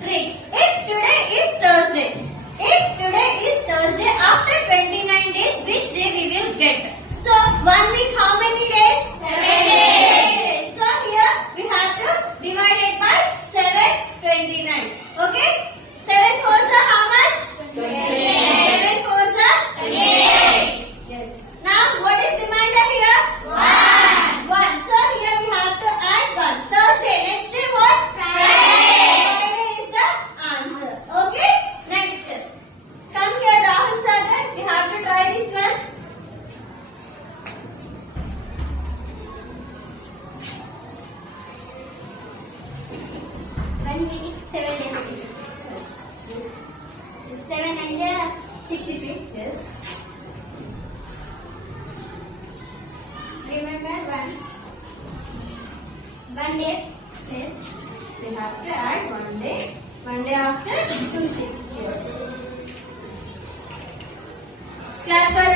3. If today is Thursday. If today is Thursday, after 29 days, which day we will get? So, 1 week how many days? 7 days. So, here we have to divide it by 729. Okay? 7 fours are how much? 28. 7 fours are 28. Yes. Now, what is remainder here? 1. 1. So, here we have to add 1. Thursday. Next day what? Friday. Friday is the answer. Okay? Next. Come here, Rahul Sagar. We have to try this one. One week is 7 days. 7 and 63. Yes. Remember one day. Yes. We have to add 1 day. 1 day after Tuesday. Yes. Clap for